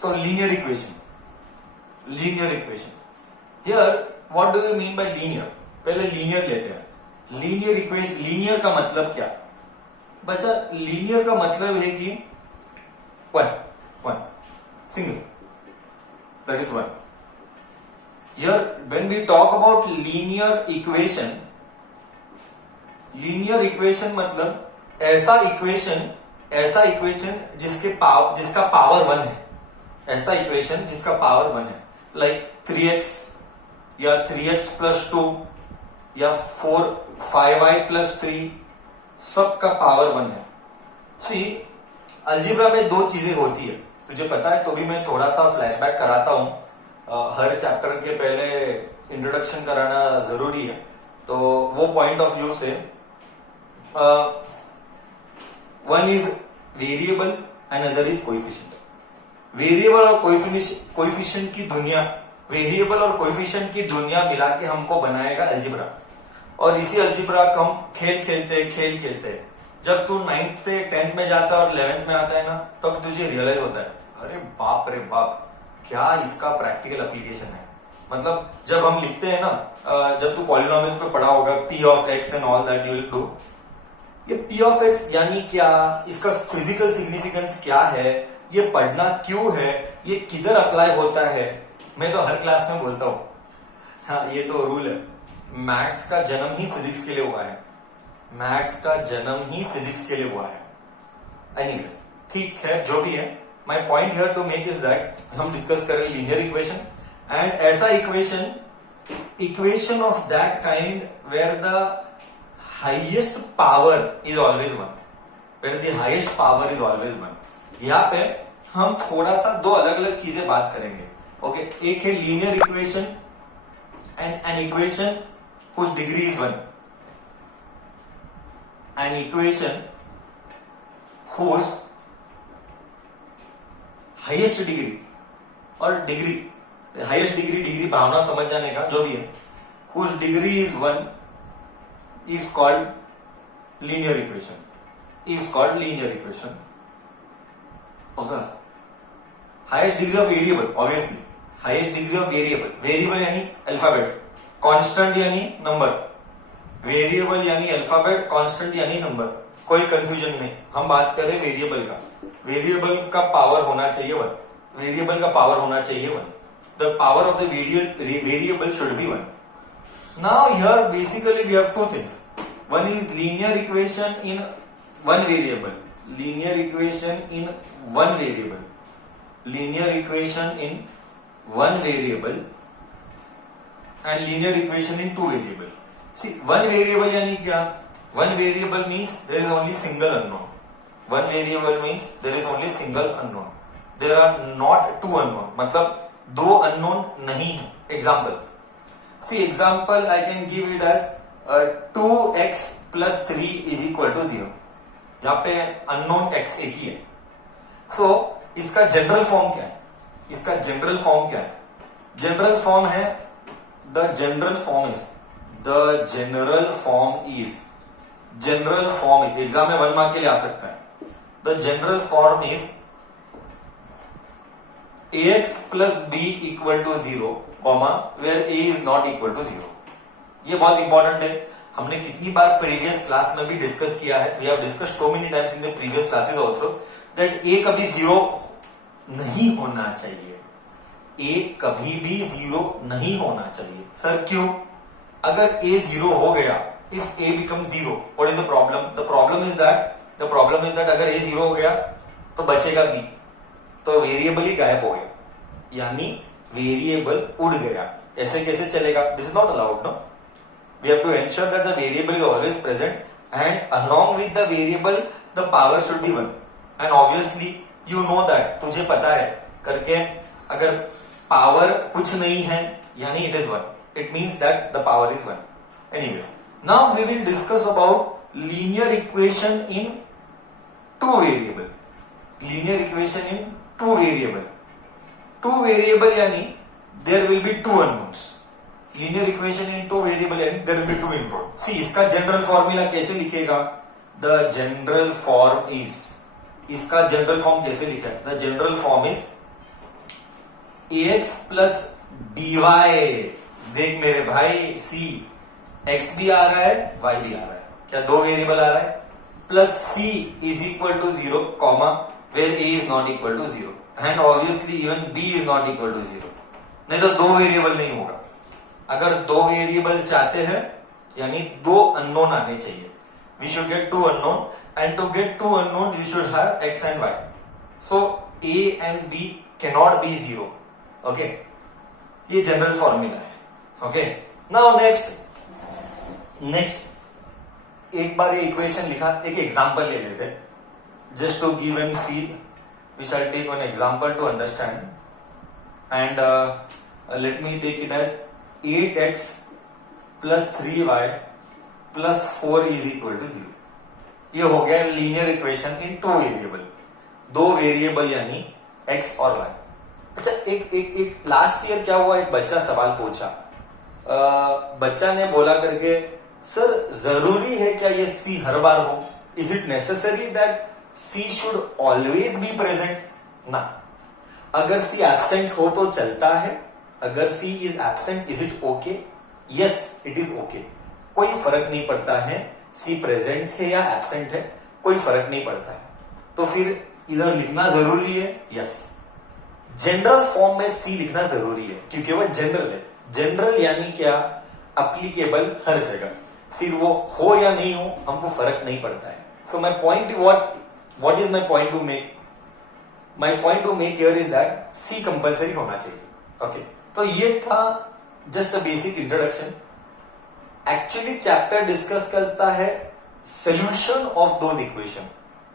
So linear equation. Linear equation. Here, what do you mean by linear? पहले linear लेते हैं. Linear equation, linear का मतलब क्या? बच्चा, linear का मतलब है कि one, single. That is one. Here, when we talk about linear equation मतलब ऐसा इक्वेशन जिसका पावर 1 है, ऐसा इक्वेशन जिसका पावर 1 है, लाइक 3x या 3x प्लस 2 या 5y प्लस 3, सबका पावर 1 है. सी अलजेब्रा में दो चीजें होती है, तुझे पता है, तो भी मैं थोड़ा सा फ्लैशबैक कराता हूं. हर चैप्टर के पहले इंट्रोडक्शन कराना जरूरी है, तो वो पॉइंट ऑफ व्यू से one is variable and other is coefficient. Variable और कोएफिशिएंट की दुनिया, वेरिएबल और कोएफिशिएंट की दुनिया मिला के हमको बनाएगा अलजेब्रा. और इसी अलजेब्रा को हम खेल खेलते जब तू 9th से 10th में जाता है और 11th में आता है ना, तब तो तुझे रियलाइज होता है, अरे बाप रे बाप, क्या इसका प्रैक्टिकल एप्लीकेशन है. मतलब जब हम लिखते हैं ना, जब तू पॉलिनोमियल्स पे पढ़ा होगा, p of x and all that you will do, ये p ऑफ x यानी क्या, इसका फिजिकल सिग्निफिकेंस क्या है, ये पढ़ना क्यों है, ये किधर अप्लाई होता है, मैं तो हर क्लास में बोलता हूं. हाँ, ये तो रूल है. मैथ्स का जन्म ही फिजिक्स के लिए हुआ है. मैथ्स का जन्म ही फिजिक्स के लिए हुआ है. एनीवेज, ठीक है, जो भी है, my point here to make is that हम डिस्कस कर रहे हैं लीनियर इक्वेशन, एंड ऐसा equation of that kind where the highest power is always 1. Where the highest power is always 1. यहाँ पे हम थोड़ा सा दो अलग अलग चीजें बात करेंगे. ओके, एक है linear equation and an equation whose degree is 1. An equation whose highest degree और highest degree भावना समझ जाने का, जो भी है, whose degree is 1 is called linear equation. होगा highest degree of variable, obviously highest degree of variable यानी alphabet, constant यानी नंबर, वेरिएबल यानी अल्फाबेट, कांस्टेंट यानी नंबर, कोई कंफ्यूजन नहीं. हम बात करें वेरिएबल का. वेरिएबल का पावर होना चाहिए 1. वेरिएबल का पावर होना चाहिए 1. The power of the variable should be 1. Now here basically we have two things. One is linear equation in one variable, linear equation in one variable, linear equation in one variable and linear equation in two variable. See, one variable यानी क्या? One variable means there is only single unknown. One variable means there is only single unknown. There are not two unknown. मतलब दो unknown नहीं है. Example. See, example I can give it as 2x plus 3 is equal to 0. यहाँ पे unknown x एक ही है. So, इसका general form क्या है? जनरल फॉर्म है The general form is exam में 1 मार्क के लिए आ सकता है. The general form is ax plus b equal to 0, where a is not equal to 0. ये बहुत इंपॉर्टेंट है. हमने कितनी बार प्रीवियस क्लास में भी डिस्कस किया है. We have discussed so many times in the previous classes also that a कभी 0 नहीं होना चाहिए. a कभी भी 0 नहीं होना चाहिए. सर क्यों? अगर a 0 हो गया, if a becomes 0, what is the problem? The problem is that अगर a 0 हो गया तो बचेगा b, तो वेरिएबल ही गायब हो गया, यानी वेरिएबल उड़ गया. ऐसे कैसे चलेगा? This is not allowed. No, we have to ensure that the variable is always present and along with the variable the power should be 1. And obviously you know that, तुझे पता है करके, अगर पावर कुछ नहीं है यानी it is 1. It means that the power is 1. Anyway, now we will discuss about linear equation in two variable. Linear equation in two variable यानी there will be two unknowns. Linear equation in two variable यानी there will be two input. See, इसका general formula कैसे लिखेगा? The general form is, इसका general form कैसे लिखा है? The general form is ax plus dy, देख मेरे भाई सी, x भी आ रहा है y भी आ रहा है, क्या दो वेरिएबल आ रहा है, plus c is equal to 0 comma where a is not equal to 0 and obviously even b is not equal to 0, नहीं तो दो वेरिएबल नहीं होगा। अगर दो वेरिएबल चाहते हैं यानी दो अननोन आने चाहिए, we should get two unknown, and to get two unknown you should have x and y, so a and b cannot be 0, okay, ये जनरल फॉर्मूला है। ओके, नाउ नेक्स्ट एक बार ये इक्वेशन लिखा, एक एग्जांपल ले लेते हैं, just to give an feel, we shall take one example to understand, and let me take it as 8x plus 3y plus 4 is equal to 0। ये हो गया linear equation in two variable, दो variable यानी x और y। अच्छा, एक last year क्या हुआ, एक बच्चा सवाल पूछा, बच्चा ने बोला करके, सर जरूरी है क्या ये सी हर बार हो, is it necessary that c should always be present? ना, अगर सी एब्सेंट हो तो चलता है, अगर c is absent is it okay? Yes, it is okay, कोई फर्क नहीं पड़ता है सी प्रेजेंट है या एब्सेंट है, कोई फर्क नहीं पड़ता है। तो फिर इधर लिखना जरूरी है? यस, जनरल फॉर्म में सी लिखना जरूरी है क्योंकि वह जनरल है। जनरल यानी क्या, अप्लीकेबल हर जगह, फिर वो हो या नहीं हो हमको फर्क नहीं पड़ता है। So my point, what is my point to make, my point to make here is that c compulsory होना चाहिए। ओके, तो ये था just a basic introduction. Actually chapter discuss करता है solution of those equation.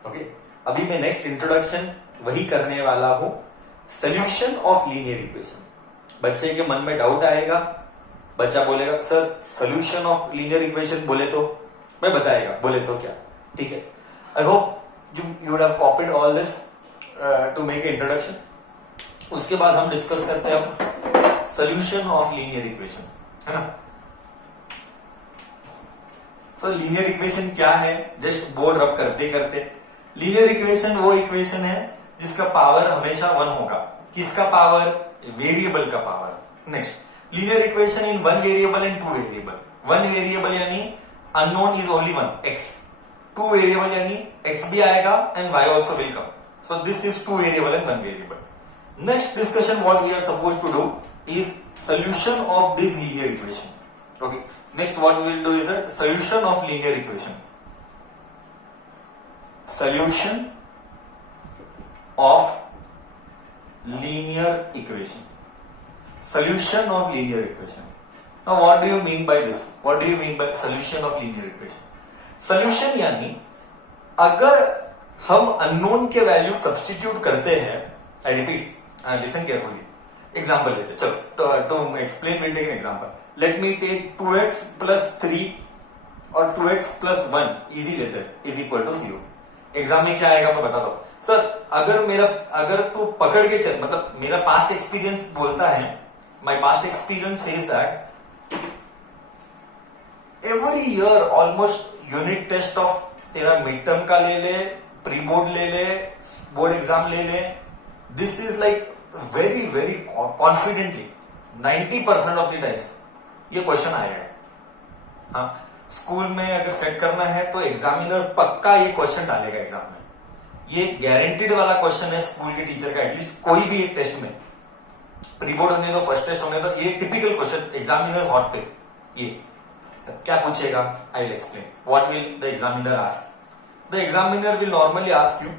Okay, अभी मैं next introduction वही करने वाला हूं, सोल्यूशन ऑफ लीनियर इक्वेशन। बच्चे के मन में डाउट आएगा, बच्चा बोलेगा sir solution of linear equation बोले तो, मैं बताएगा बोले तो क्या, ठीक है। I hope you would have copied all this to make introduction. उसके बाद हम डिस्कस करते हैं अब सोल्यूशन ऑफ लीनियर इक्वेशन, है ना। सो लीनियर इक्वेशन क्या है, जस्ट बोर्ड रब करते करते, लीनियर इक्वेशन वो इक्वेशन है जिसका पावर हमेशा 1 होगा। किसका पावर? वेरिएबल का power. Next, linear equation in one variable and two variable. One variable यानी unknown is only one, x। Two variable यानी x भी आएगा and y also will come. So this is two variable and one variable. Next discussion what we are suppose to do is solution of this linear equation. Okay, next what we will do is that solution of linear equation, solution of linear equation, solution of linear equation. Now what do you mean by this, what do you mean by solution of linear equation? solution यानी अगर हम unknown के value substitute करते हैं, I repeat, listen carefully, example लेते, चलो तो explain, will take an example. Let me take 2x plus 3 और 2x प्लस 1 इजी लेते हैं, इज इक्वल टू 0। एग्जाम में क्या आएगा मैं बताता हूं। सर अगर तू पकड़ के चल, मतलब मेरा पास्ट एक्सपीरियंस बोलता है, my past experience says that every year almost unit test of तेरा मिड टर्म का ले ले, प्री बोर्ड ले ले, बोर्ड एग्जाम ले ले, this is like very very confidently 90% of the times ये क्वेश्चन आया है। हाँ, स्कूल में अगर सेट करना है तो एग्जामिनर पक्का ये क्वेश्चन डालेगा एग्जाम में, ये गारंटीड वाला क्वेश्चन है स्कूल के टीचर का, एटलीस्ट कोई भी एक टेस्ट में, प्री बोर्ड होने दो, फर्स्ट टेस्ट होने दो, ये typical question, examiner hot pick. ये क्या पूछेगा, I will explain what will the examiner ask. The examiner will normally ask you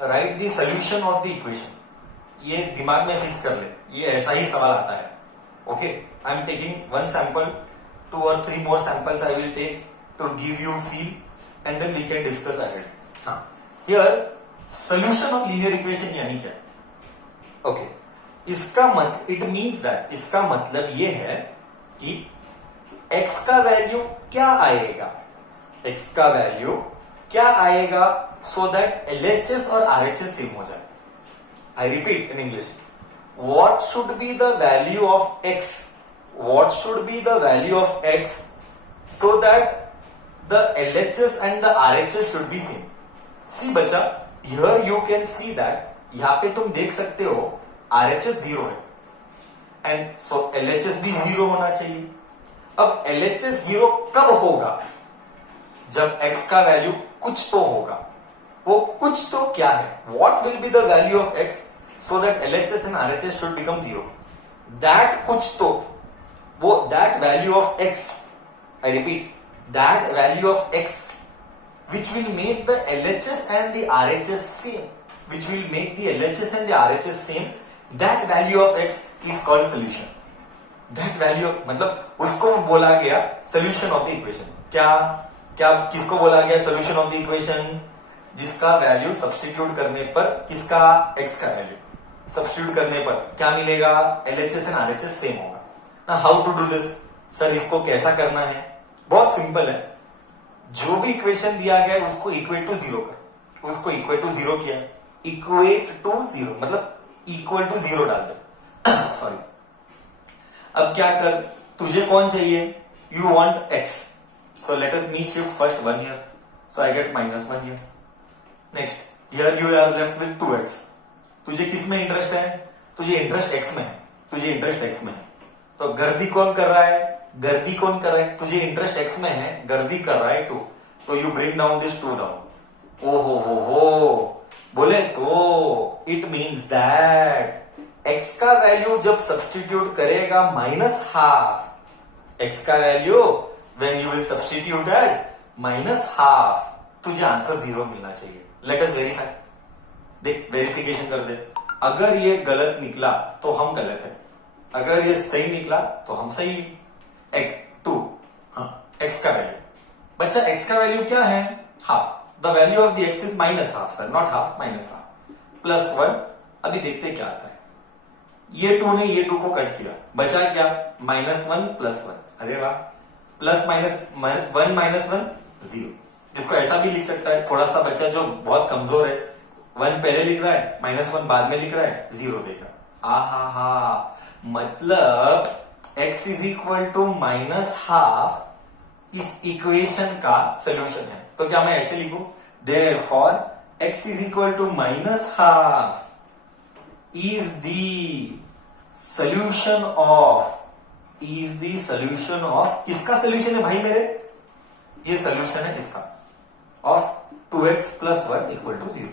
write the solution of the equation. ये दिमाग में फिक्स कर ले, ये ऐसा ही सवाल आता है। Okay, I am taking one sample, 2 or 3 more samples I will take to give you feel and then we can discuss ahead. हाँ, here solution of linear equation यानी क्या? ओके, इट मीन्स दैट, इसका मतलब ये है कि x का value क्या आएगा, x का वैल्यू क्या आएगा सो दैट LHS और RHS सेम हो जाए। I repeat in English, what should be the value of x, what should be the value of x so that the LHS and the RHS should be same. See bacha, here you can see that यहां पे तुम देख सकते हो RHS 0 है and so LHS भी 0 होना चाहिए। अब LHS 0 कब होगा? जब x का वैल्यू कुछ तो होगा। वो कुछ तो क्या है? What will be the value of x so that LHS and RHS should become 0? That कुछ तो, वो that value of x, I repeat, that value of x which will make the LHS and the RHS same, which will make the LHS and the RHS same, that value of x is called solution. That value of, मतलब उसको बोला गया solution of the equation। क्या क्या किसको बोला गया solution of the equation? जिसका वैल्यू सब्स्टिट्यूट करने पर, किसका? x का वैल्यू सब्स्टिट्यूट करने पर क्या मिलेगा? LHS एंड RHS सेम होगा ना। How to do this? Sir इसको कैसा करना है? बहुत सिंपल है। जो भी इक्वेशन दिया गया है उसको इक्वेट टू 0 कर, उसको इक्वेट टू 0 किया, इक्वेट टू 0 मतलब इक्वल टू 0 डाल दे। सॉरी। अब क्या कर, तुझे कौन चाहिए? You want x, so let us me shift first 1 here, so I get -1 here. Next here you are left with 2x। तुझे किस में इंटरेस्ट है? तुझे इंटरेस्ट x में है, तुझे इंटरेस्ट x में है। तो गर्दी कौन कर रहा है? गर्दी कौन कर रहा है? तुझे इंटरेस्ट x में है, गर्दी कर रहा है 2, तो you bring down this 2 down. ओ हो बोले तो इट मीन्स दैट x का वैल्यू जब सब्स्टिट्यूट करेगा -12, x का value when you will substitute as -12, तुझे आंसर 0 मिलना चाहिए। Let us verify. देख वेरिफिकेशन कर दे। अगर ये गलत निकला तो हम गलत है, अगर ये सही निकला तो हम सही। एक 2, हाँ x का वैल्यू, बच्चा x का वैल्यू क्या है? Half. The value of the x is -12 sir, not half, -12 +1। अभी देखते क्या आता है। ये 2 ने ये 2 को कट किया, बचा क्या? -1 +1। अरे वाह, प्लस माइनस 1 -1 0। इसको ऐसा भी लिख सकता है, थोड़ा सा बच्चा जो बहुत कमजोर है, 1 पहले लिख रहा है, -1 बाद में लिख रहा है, 0 देगा। आहा, मतलब x इज इक्वल टू -12 इस इक्वेशन का सोल्यूशन है। तो क्या मैं ऐसे लिखूं? Therefore x is equal to -12 is the solution of, किसका सोल्यूशन है भाई मेरे? ये सोल्यूशन है इसका, ऑफ 2x + 1 = 0।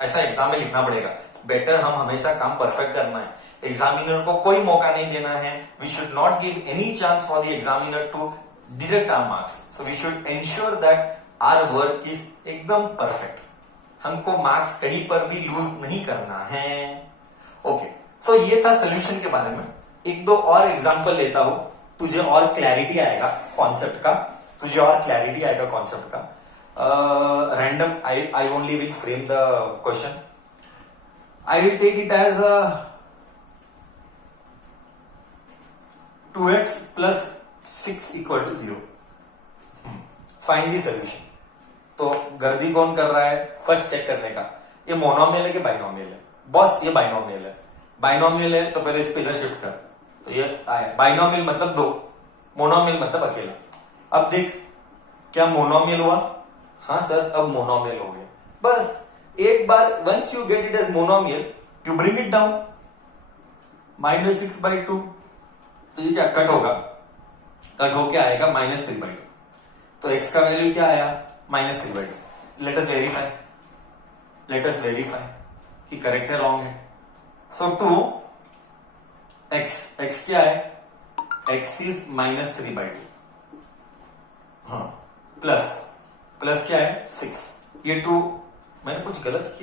ऐसा एग्जाम में लिखना पड़ेगा। बेटर हम हमेशा काम परफेक्ट करना है, एग्जामिनर को कोई मौका नहीं देना है। We should not give any chance for the examiner to deduct our marks, so we should ensure that our work is एकदम परफेक्ट। हमको मार्क्स कहीं पर भी लूज नहीं करना है। ओके, सो ये था सोल्यूशन के बारे में। एक दो और एग्जांपल लेता हूं, तुझे और क्लैरिटी आएगा कॉन्सेप्ट का, random I only will frame the question. I will take it as 2x + 6 = 0. Find the solution. तो गर्दी कौन कर रहा है? फर्स्ट चेक करने का, ये मोनोमियल है कि बाइनोमियल है? बॉस ये बाइनोमियल है। बाइनोमियल है तो पहले इस पे इधर शिफ्ट कर, तो ये आया। बाइनोमियल मतलब 2, मोनोमियल मतलब अकेला। अब देख क्या मोनोमियल हुआ? हाँ सर, अब मोनोमियल हो गया। बस एक बार once you get it as monomial, you bring it down, -6/2। तो ये क्या कट होगा? कट होके आएगा -3/2। तो x का वैल्यू क्या आया? -3/2। लेट अस वेरीफाई कि करेक्ट है रॉन्ग है। सो 2x क्या है? x is -3/2। हाँ, प्लस क्या है? 6। ये 2, मैंने कुछ गलत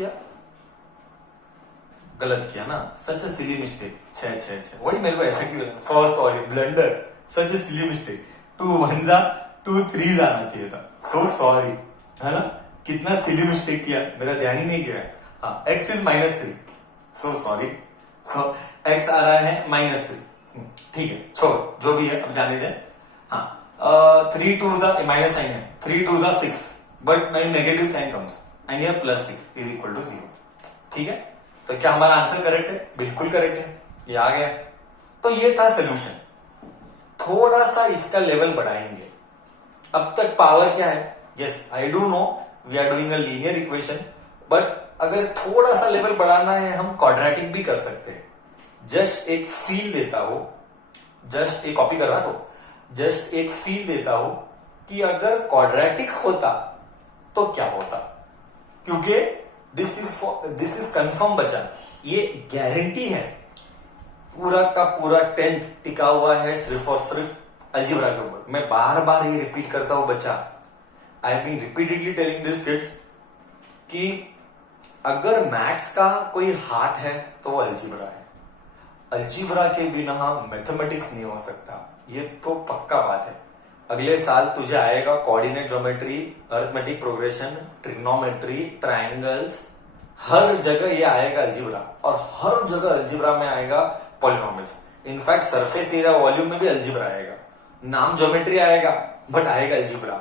किया ना, सच ए सिली मिस्टेक। 6 वही मेरे को ऐसा क्यों? सॉरी, ब्लंडर, सच ए सिली मिस्टेक। 2 1 2 3 आना चाहिए था। सो सॉरी, है ना, कितना सिली मिस्टेक किया, मेरा ध्यान ही नहीं गया। हाँ, x is -3, so sorry. So x आ रहा है -3। ठीक है, छोड़ जो भी है, अब जाने दें। हाँ, 3 2 माइनस साइन है, 3 2 6, but negative sign comes and ये +6 = 0। ठीक है, तो क्या हमारा आंसर करेक्ट है? बिल्कुल करेक्ट है, ये आ गया। तो ये था सोल्यूशन। थोड़ा सा इसका लेवल बढ़ाएंगे। अब तक पावर क्या है? Yes, I do know we are doing a linear equation, but अगर थोड़ा सा लेवल बढ़ाना है हम क्वाड्रेटिक भी कर सकते हैं। जस्ट एक फील देता हो, जस्ट एक कॉपी कर रहा तो जस्ट एक फील देता हो कि अगर क्वाड्रेटिक होता तो क्या होता, क्योंकि दिस इज कंफर्म बचा, ये गारंटी है। पूरा का पूरा 10th टिका हुआ है सिर्फ और सिर्फ अलजेब्रा के ऊपर। मैं बार बार ये रिपीट करता हूं बच्चा, I have been repeatedly telling this kids कि अगर मैथ्स का कोई हाथ है तो वो अलजेब्रा है। अलजेब्रा के बिना मैथमेटिक्स नहीं हो सकता, ये तो पक्का बात है। अगले साल तुझे आएगा coordinate geometry, arithmetic progression, trigonometry, triangles, हर जगह ये आएगा अलजेब्रा, और हर जगह अलजेब्रा में आएगा polynomials. In fact surface area volume में भी अलजेब्रा आएगा, नाम ज्योमेट्री आएगा बट आएगा अलजेब्रा।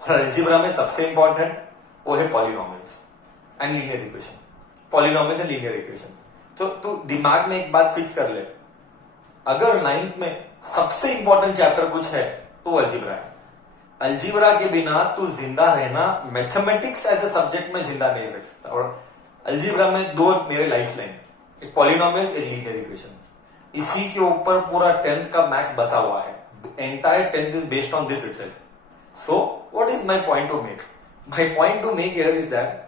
और अलजेब्रा में सबसे इंपॉर्टेंट वो है polynomials and linear equation, polynomials and linear equation. तो तू दिमाग में एक बात फिक्स कर ले, अगर 9th में सबसे इंपॉर्टेंट चैप्टर कुछ है तो वो अलजेब्रा है। अलजेब्रा के बिना तू जिंदा रहना, मैथमेटिक्स एज ए सब्जेक्ट में जिंदा नहीं रह सकता। और अलजेब्रा में दो मेरे लाइफ लाइन, एक पॉलिनोमियल्स, एक लीनियर इक्वेशन, इसी के ऊपर पूरा 10th का मैथ्स बसा हुआ है। Entire 10th is based on this itself. So what is my point to make? My point to make here is that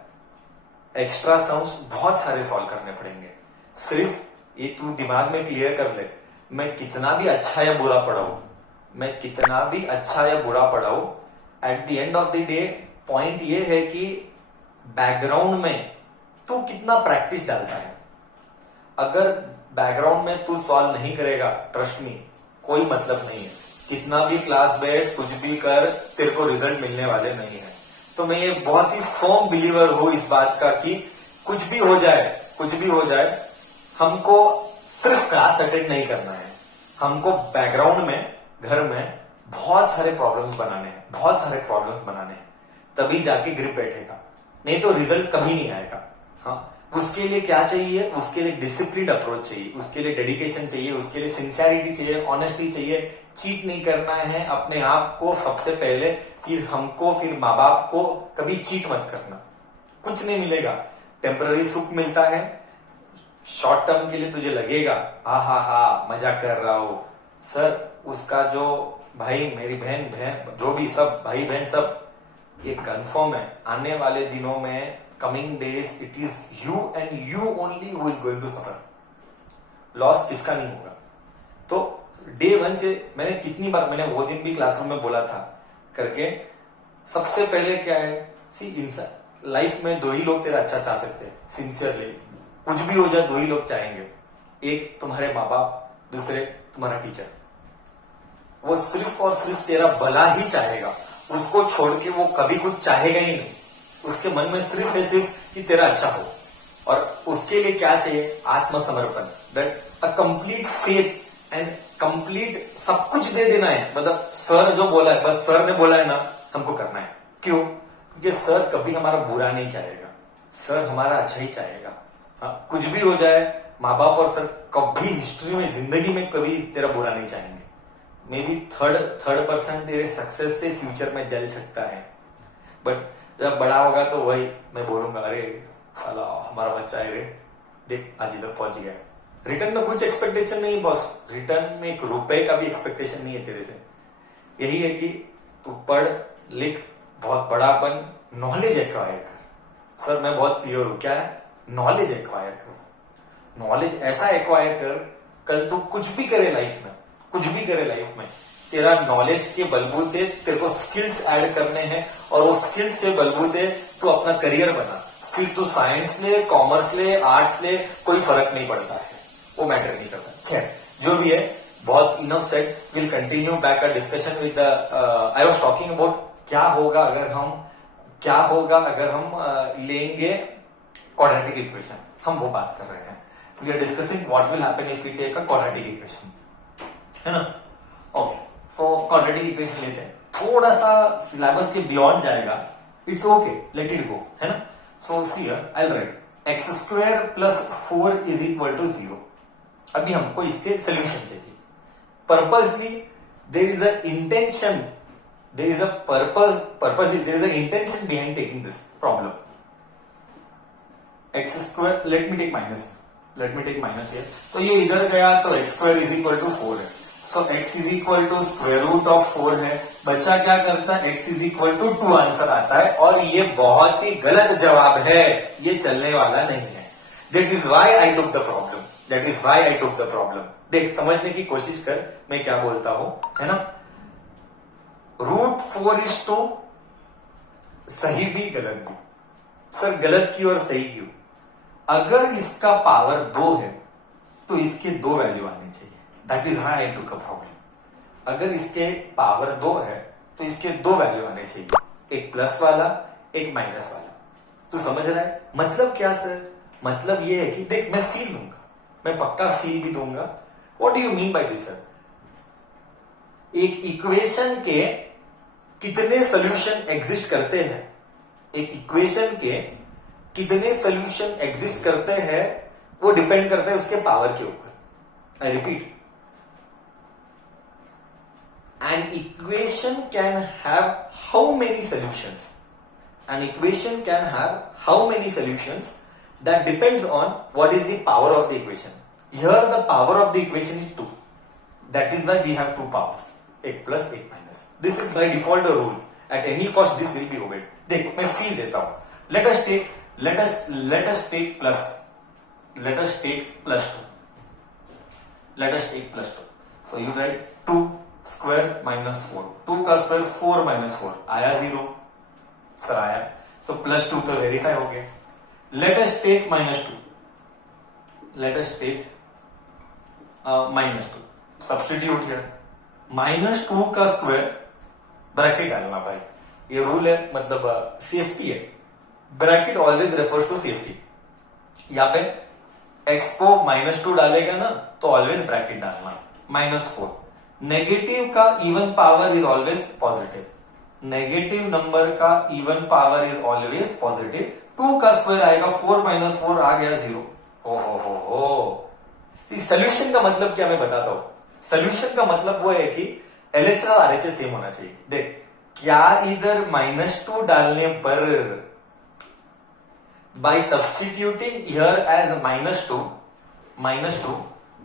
extra sums बहुत सारे सॉल्व करने पड़ेंगे। सिर्फ ये तू दिमाग में क्लियर कर ले, मैं कितना भी अच्छा या बुरा पढ़ाऊं, मैं कितना भी अच्छा या बुरा पढ़ाऊं, at the end of the day point ये है कि बैकग्राउंड में तू कितना प्रैक्टिस डालता है। अगर बैकग्राउंड में तू सॉल्व नहीं करेगा, ट्रस्ट मी, कोई मतलब नहीं है। कितना भी क्लास बैठ, कुछ भी कर, तेरे को रिजल्ट मिलने वाले नहीं है। तो मैं ये बहुत ही फर्म बिलीवर हूं इस बात का कि कुछ भी हो जाए, कुछ भी हो जाए, हमको सिर्फ क्लास अटेंड नहीं करना है, हमको बैकग्राउंड में, घर में बहुत सारे प्रॉब्लम्स बनाने हैं, बहुत सारे प्रॉब्लम्स बनाने हैं, तभी जाके ग्रिप बैठेगा, नहीं तो रिजल्ट कभी नहीं आएगा। हाँ, उसके लिए क्या चाहिए? उसके लिए डिसिप्लिन अप्रोच चाहिए, उसके लिए डेडिकेशन चाहिए, उसके लिए सिंसियरिटी चाहिए, ऑनेस्टी चाहिए। चीट नहीं करना है अपने आप को सबसे पहले, फिर हमको, फिर माँ बाप को। कभी चीट मत करना, कुछ नहीं मिलेगा। टेम्पररी सुख मिलता है, शॉर्ट टर्म के लिए तुझे लगेगा हा मजा कर रहा हो सर, उसका जो भाई, मेरी बहन जो भी सब भाई बहन सब, ये कंफर्म है आने वाले दिनों में, coming days, it is you and you only who is going to suffer. Loss किसका नहीं होगा। तो डे 1 से मैंने कितनी बार, मैंने वो दिन भी क्लासरूम में बोला था करके, सबसे पहले क्या है, सी लाइफ में दो ही लोग तेरा अच्छा चाह सकते हैं, सिंसियरली। कुछ भी हो जाए दो ही लोग चाहेंगे, एक तुम्हारे माँ बाप, दूसरे तुम्हारा टीचर। वो सिर्फ और सिर्फ तेरा भला ही चाहेगा, उसको छोड़ के वो कभी कुछ चाहेगा ही नहीं। उसके मन में सिर्फ है सिर्फ कि तेरा अच्छा हो। और उसके लिए क्या चाहिए? आत्मसमर्पण, that a complete faith and complete सब कुछ दे देना है। मतलब सर जो बोला है, बस सर ने बोला है ना, हमको करना है। क्यों? क्योंकि सर कभी हमारा बुरा नहीं चाहेगा, सर हमारा अच्छा ही चाहेगा। हाँ, कुछ भी हो जाए, माँ बाप और सर कभी हिस्ट्री में, जिंदगी में कभी तेरा बुरा नहीं चाहेंगे। मे बी थर्ड पर्सन तेरे सक्सेस से फ्यूचर में जल सकता है, बट जब बड़ा होगा तो वही मैं बोलूंगा, अरे साला हमारा बच्चा है रे, देख आज इधर पहुंच गया। रिटर्न में कुछ एक्सपेक्टेशन नहीं बॉस, रिटर्न में 1 रुपए का भी एक्सपेक्टेशन नहीं है तेरे से। यही है कि तू पढ़ लिख, बहुत बड़ा बन, नॉलेज एक्वायर कर। सर मैं बहुत क्लियर हूं, क्या है? नॉलेज एक्वायर कर, नॉलेज ऐसा एक्वायर कर, कल तू कुछ भी करे लाइफ में, कुछ भी करे लाइफ में, तेरा नॉलेज के बलबूते तेरे को स्किल्स ऐड करने हैं, और वो स्किल्स के बलबूते तू अपना करियर बना। फिर तू साइंस ले, कॉमर्स ले, आर्ट्स ले, कोई फर्क नहीं पड़ता है, वो मैटर नहीं करता। खैर जो भी है, बहुत enough said, will continue back a discussion with I was talking about क्या होगा अगर हम लेंगे क्वाड्रेटिक इक्वेशन, हम वो बात कर रहे हैं। We are discussing what will happen if we take a quadratic equation, है ना? ओके, सो क्वाड्रेटिक इक्वेशन लेते हैं, थोड़ा सा सिलेबस के बियॉन्ड जाएगा, it's okay, let it go, है ना? So see here I will write x square plus 4 is equal to 0। अभी हमको इसके सोल्यूशन चाहिए। Purposely there is a intention, there is a purpose, there is an intention behind taking this problem. X square, let me take minus here, तो ये इधर गया तो x square is equal to 4 है, so x is equal to square root of 4 है। बच्चा क्या करता है, x is equal to 2 answer आता है, और ये बहुत ही गलत जवाब है, ये चलने वाला नहीं है। That is why I took the problem. देख, समझने की कोशिश कर मैं क्या बोलता हूं, है ना। रूट 4 इज टू सही भी गलत भी। सर गलत क्यों और सही क्यों? अगर इसका पावर 2 है तो इसके 2 वैल्यू आने चाहिए, that is high I took a problem. अगर इसके पावर 2 है तो इसके 2 वैल्यू आने चाहिए, एक प्लस वाला एक माइनस वाला। तू समझ रहा है मतलब क्या सर? मतलब ये है कि देख, मैं फील दूंगा, मैं पक्का फील भी दूंगा। What do you mean by this sir? एक इक्वेशन के कितने सॉल्यूशन एग्जिस्ट करते हैं, एक इक्वेशन के कितने सॉल्यूशन एग्जिस्ट करते हैं, वो डिपेंड करता है उसके पावर के ऊपर। I repeat, an equation can have how many solutions? An equation can have how many solutions? That depends on what is the power of the equation. Here the power of the equation is 2. That is why we have two powers, एक plus एक minus. This is by default a rule. At any cost this will be obeyed. देख, मैं feel देता हूं. Let us take plus 2. Let us take plus 2. So you write 2 square minus 4. 2 का square 4 minus 4 आया 0. Sir आया, तो plus 2 तो verify हो गया। Let us take -2, substitute here. -2 का स्क्वायर, ब्रैकेट डालना भाई, ये रूल है, मतलब सेफ्टी है। Bracket always refers to safety. यहां पे x को -2 डालेगा ना तो ऑलवेज ब्रैकेट डालना। -4, नेगेटिव का even power is always positive, negative number का even power is always positive. 2 का स्क्वायर आएगा, 4 - 4 आ गया 0। हो सोल्यूशन का मतलब क्या मैं बताता हूं। सोल्यूशन का मतलब वो है कि LHS और RHS सेम होना चाहिए। देख, क्या इधर -2 डालने पर बाय सब्स्टिट्यूटिंग हियर एज -2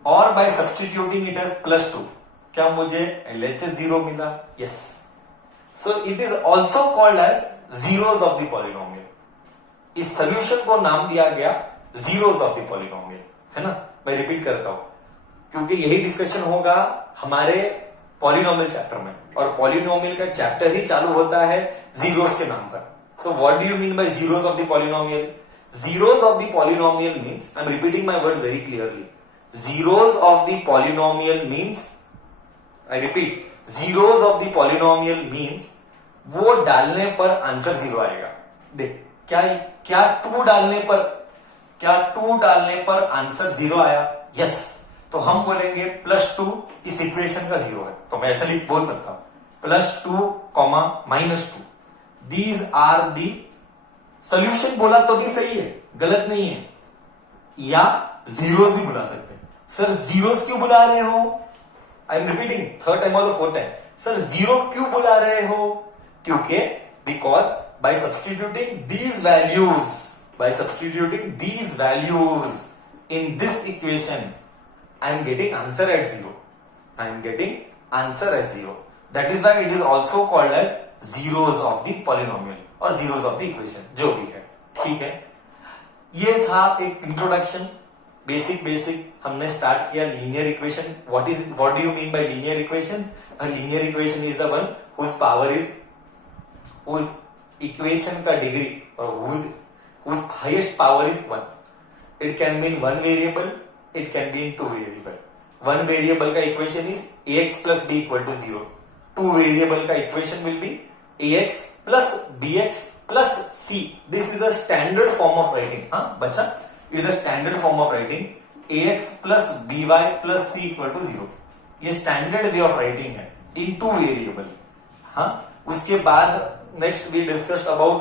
और बाय सब्स्टिट्यूटिंग इट एज +2, क्या मुझे LHS 0 मिला? Yes. So it is also called as zeros of the polynomial। इस सॉल्यूशन को नाम दिया गया zeros of the polynomial, है ना। मैं रिपीट करता हूं क्योंकि यही डिस्कशन होगा हमारे पॉलिनोमियल चैप्टर में, और पॉलिनोमियल का चैप्टर ही चालू होता है जीरोस के नाम पर। So what do you mean bye zeros of the polynomial? Zeros of the polynomial means, I am repeating my word very clearly, zeros of the polynomial means, I repeat, zeros of the polynomial means वो डालने पर answer 0 आएगा। देख, क्या 2 डालने पर answer 0 आया? Yes. तो हम बोलेंगे +2 इस इक्वेशन का 0 है, तो मैं ऐसा बोल सकता हूं +2, -2, दीज आर दी सोल्यूशन। बोला तो भी सही है, गलत नहीं है, या जीरोस भी बुला सकते हैं। सर जीरोस क्यों बुला रहे हो? I am repeating third time और फोर्थ टाइम। सर 0 क्यों बुला रहे हो? क्योंकि because by substituting these values in this equation I am getting answer at 0। That is why it is also called as zeros of the polynomial और zeros of the equation, जो भी है। ठीक है, ये था एक इंट्रोडक्शन, बेसिक हमने स्टार्ट किया linear equation. What do you mean bye linear equation? A linear equation is the one whose equation का डिग्री और whose highest power is 1। It can mean 1 variable, it can mean 2 variable. 1 variable का equation is ax + b = 0। 2 वेरिएबल का equation will be ax + bx + c। This is the standard form of writing. हाँ बच्चा, it is the standard form of writing ax + by + c = 0। ये standard way of writing है इन 2 variable. हाँ, उसके बाद next we discussed about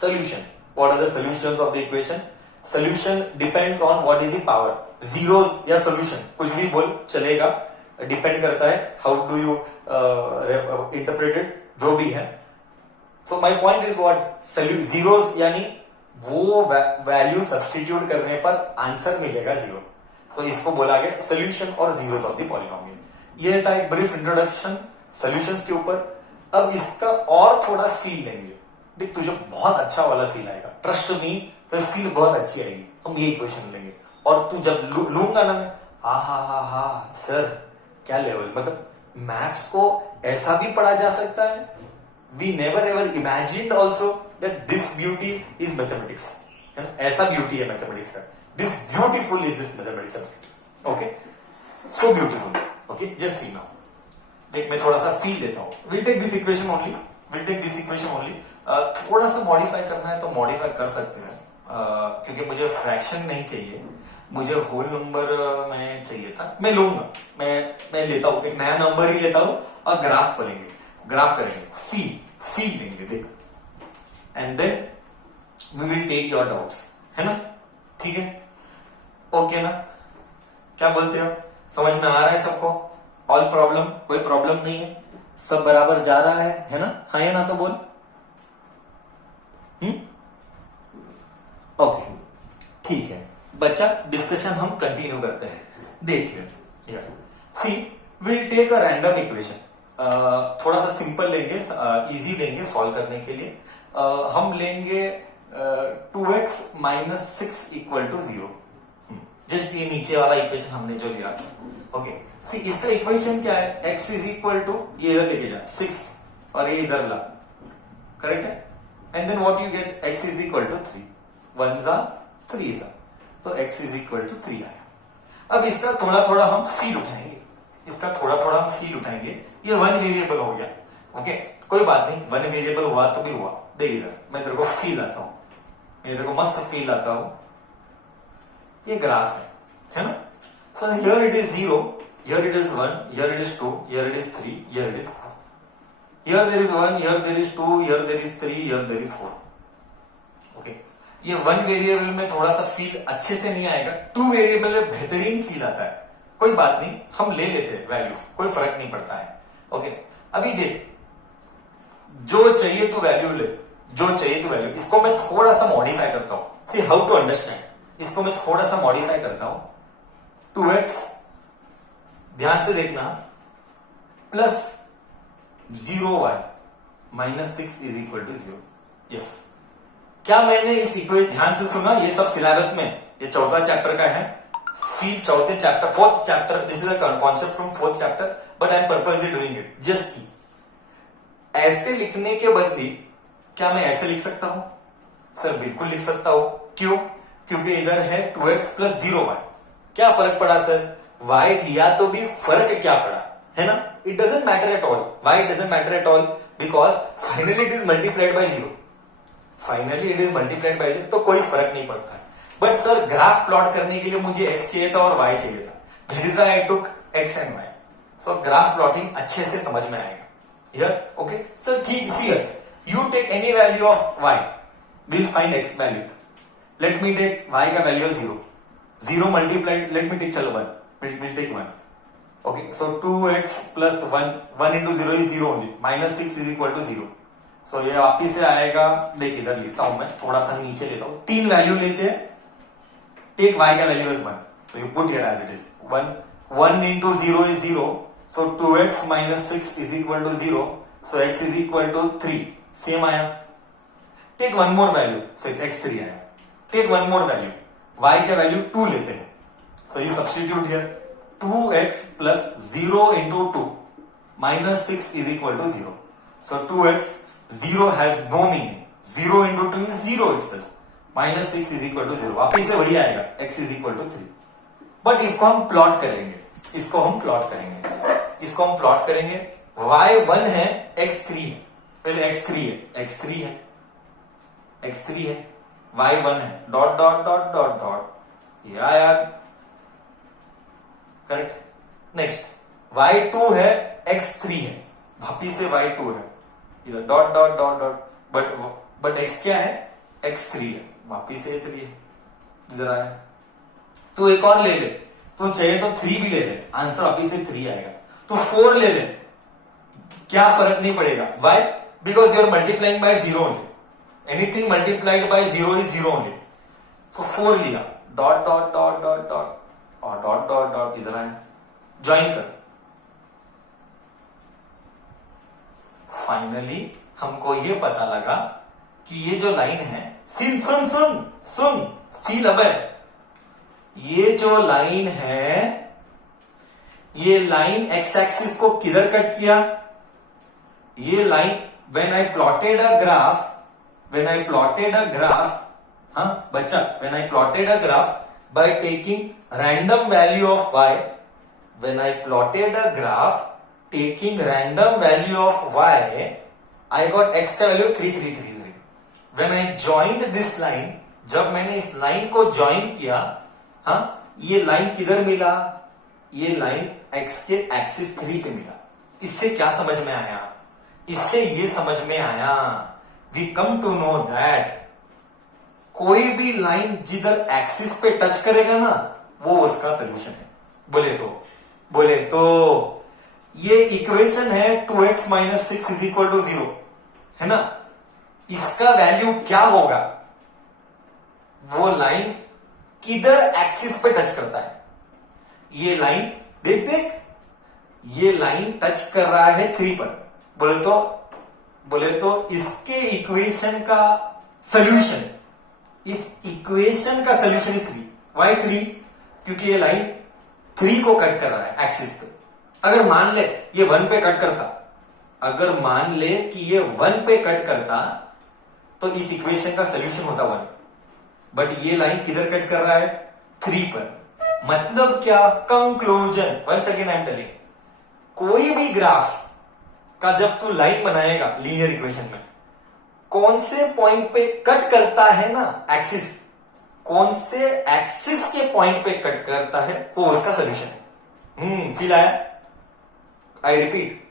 solution. What are the solutions of the equation? Solution depends on what is the power, zeros या solution, कुछ भी बोल चलेगा, डिपेंड करता है how do you interpret it, जो भी है। So my point is what zeros यानी वो वैल्यू सब्स्टिट्यूट करने पर आंसर मिलेगा 0। तो इसको बोला गया सोल्यूशन और जीरोस ऑफ द पॉलिनोमियल। ये था एक ब्रीफ इंट्रोडक्शन सॉल्यूशंस के ऊपर। अब इसका और थोड़ा फील लेंगे। देख तुझे बहुत अच्छा वाला फील आएगा, ट्रस्ट मी, तो फील बहुत अच्छी आएगी। हम ये इक्वेशन लेंगे और तू जब लूंगा ना मैं, हा सर क्या लेवल, मतलब मैथ्स को ऐसा भी पढ़ा जा सकता है। We never ever imagined also that this beauty is mathematics, है ना, ऐसा ब्यूटी है मैथमेटिक्स का। This beautiful is this mathematics subject, okay, so beautiful, okay, just see now. देख मैं थोड़ा सा फील देता हूं। Will take this equation only, will take this equation only. थोड़ा सा मॉडिफाई करना है तो मॉडिफाई कर सकते हैं, क्योंकि मुझे फ्रैक्शन नहीं चाहिए, मुझे होल नंबर में चाहिए था। मैं लूंगा, मैं लेता हूं, एक नया नंबर ही लेता हूं और ग्राफ करेंगे, ग्राफ करेंगे, फील लेंगे, देख, and then we will take your doubts, है ना, ठीक है, ओके ना, क्या बोलते हो, समझ में आ रहा है सबको? ऑल प्रॉब्लम, कोई प्रॉब्लम नहीं है, सब बराबर जा रहा है ना, हाँ या ना तो बोल। ओके, ठीक है बच्चा, डिस्कशन हम कंटिन्यू करते हैं। देखिए see, will take a random equation, थोड़ा सा सिंपल लेंगे, इजी लेंगे सॉल्व करने के लिए। हम लेंगे 2x minus 6 equal to 0। Just ये नीचे वाला इक्वेशन हमने जो लिया था, ओके। सी इसका इक्वेशन क्या है, x इज इक्वल टू, ये इधर लेके जा 6 और ये इधर ला, करेक्ट है, and then what you get, x is equal to 3, 1 जा 3 जा, तो x इज इक्वल टू 3 आया। अब इसका थोड़ा थोड़ा हम फील उठाएंगे, इसका थोड़ा थोड़ा हम फील उठाएंगे। ये वन वेरिएबल हो गया, ओके, कोई बात नहीं, वन वेरिएबल हुआ तो भी हुआ। देख इधर मैं तेरे को फील आता हूं, मैं तेरे को मस्त फील आता हूं। ये ग्राफ है ना, so here it is 0, here it is 1, here it is 2, here it is 3, here it is 4, here there is 1, here there is 2, here there is 3, here there is 4, okay. ये one variable में थोड़ा सा feel अच्छे से नहीं आएगा, two variable में बेहतरीन फील आता है। कोई बात नहीं, हम ले लेते हैं वैल्यूज, कोई फर्क नहीं पड़ता है, ओके। अभी देख, जो चाहिए तो वैल्यू ले, जो चाहिए तो वैल्यू। इसको मैं थोड़ा सा मॉडिफाई करता हूं, सी हाउ टू अंडरस्टैंड, इसको मैं थोड़ा सा मॉडिफाई करता हूं। 2x, ध्यान से देखना, plus 0y minus 6 is equal to 0। Yes, क्या मैंने इस इक्वेशन, ध्यान से सुना, ये सब सिलेबस में, ये चौथा चैप्टर का है, फील चौथे chapter, fourth chapter, this is a concept from fourth chapter, but I am purposely doing it just की। ऐसे लिखने के बदले क्या मैं ऐसे लिख सकता हूं? सर बिल्कुल लिख सकता हूं, क्यों? क्योंकि इधर है 2x प्लस 0y, क्या फर्क पड़ा सर? y लिया तो भी फर्क क्या पड़ा, है ना? It doesn't matter at all. Why it doesn't matter at all? Because finally it is multiplied by 0, finally it is multiplied by 0, तो कोई फर्क नहीं पड़ता है। बट सर ग्राफ प्लॉट करने के लिए मुझे x चाहिए था और y चाहिए था, that is why I took x and y। So graph plotting अच्छे से समझ में आएगा हियर, ओके। सर ठीक, see here, you take any value of y, will find x value. Let me take y का value 0, 0 multiplied, let me take, चलो 1, will take 1, okay. So 2x plus 1, 1 into 0 is 0 only, minus 6 is equal to 0। सो ये वापिस से आएगा, देख इधर लिखता हूं मैं, थोड़ा सा नीचे लेता हूं, 3 वैल्यू लेते हैं, टेक y का value is 1, so you put here as it is 1 into 0 is 0, so 2x minus 6 is equal to 0, so x is equal to 3, same आया। Take one more value, so x3 आया। Take one more value, y का value 2 लेते हैं, so you substitute here 2x plus 0 into 2 minus 6 is equal to 0, so 2x, 0 has no meaning, 0 into 2 is 0 itself, minus 6 is equal to 0, वापिस से वही आएगा, x is equal to 3। But इसको हम plot करेंगे, इसको हम प्लॉट करेंगे, इसको हम प्लॉट करेंगे। y1 है, x3 है, पहले x3 है, x3 है, x3 है, y1 है, dot dot dot dot dot, ये आया, करेक्ट। नेक्स्ट y2 है, x3 है, वापिस से y2 है, इधर dot dot dot dot, but x क्या है, x3 है, वापिस से 3 है, इधर आया। तू एक और ले ले, तो चाहिए तो 3 भी ले ले, आंसर वापिस से 3 आएगा। तो 4 ले ले, क्या फर्क नहीं पड़ेगा, why? Because you are multiplying by 0 only, anything multiplied by 0 is 0 only. So 4 लिया, dot dot dot dot dot और डॉट डॉट डॉट इधर आया, ज्वाइन कर. फाइनली हमको ये पता लगा कि ये जो लाइन है, सुन सुन सुन सुन, फील अब है, ये जो लाइन है, ये लाइन एक्स एक्सिस को किधर कट किया? ये line when I plotted a graph, हाँ बच्चा, when I plotted a graph by taking random value of y, when I plotted a graph taking random value of y, I got x का value 3333. When I joined this line, जब मैंने इस line को join किया, हाँ, ये line किधर मिला? ये लाइन x के एक्सिस 3 पे मिला. इससे क्या समझ में आया? इससे ये समझ में आया, we come to know that कोई भी लाइन जिधर एक्सिस पे टच करेगा ना, वो उसका सोल्यूशन है. बोले तो ये इक्वेशन है 2x minus 6 is equal to 0, है ना? इसका वैल्यू क्या होगा? वो लाइन किधर एक्सिस पे टच करता है? ये लाइन देख, ये लाइन टच कर रहा है 3 पर. बोले तो इसके इक्वेशन का सोल्यूशन, इस इक्वेशन का सोल्यूशन इज 3. वाई 3? क्योंकि ये लाइन 3 को कट कर रहा है एक्सिस पे. अगर मान ले ये 1 पे कट करता, अगर मान ले कि ये 1 पे कट करता, तो इस इक्वेशन का सोल्यूशन होता 1. बट ये लाइन किधर कट कर रहा है? 3 पर. मतलब क्या? Conclusion, once again I am telling, कोई भी ग्राफ का जब तू लाइन बनाएगा लीनियर इक्वेशन में, कौन से पॉइंट पे कट करता है ना एक्सिस, कौन से एक्सिस के पॉइंट पे कट करता है, वो उसका सोल्यूशन है. फील आया? I repeat,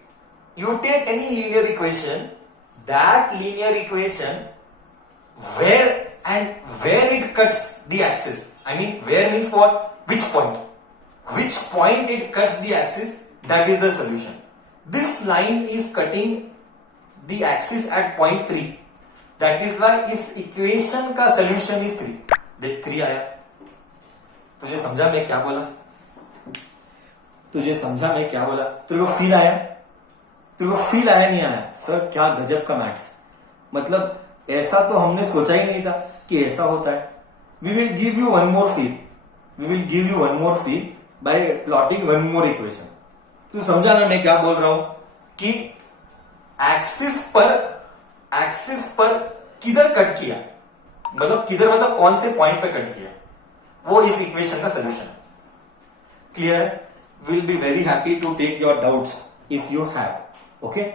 you take any linear equation, that linear equation where it cuts the axis, I mean where means what? Which point it cuts the axis, that is the solution. This line is cutting the axis at point 3, that is why इस equation का solution is 3. देख 3 आया. तुझे समझा मैं क्या बोला? तेरे को फील आया? नहीं आया? सर क्या गजब का मैथ्स, मतलब ऐसा तो हमने सोचा ही नहीं था कि ऐसा होता है. We will give you one more feel by plotting one more equation. तू समझा ना मैं क्या बोल रहा हूं? कि एक्सिस पर किधर कट किया, मतलब कौन से पॉइंट पे कट किया, वो इस इक्वेशन का सोल्यूशन है. Clear? Will be very happy to take your doubts if you have. Okay?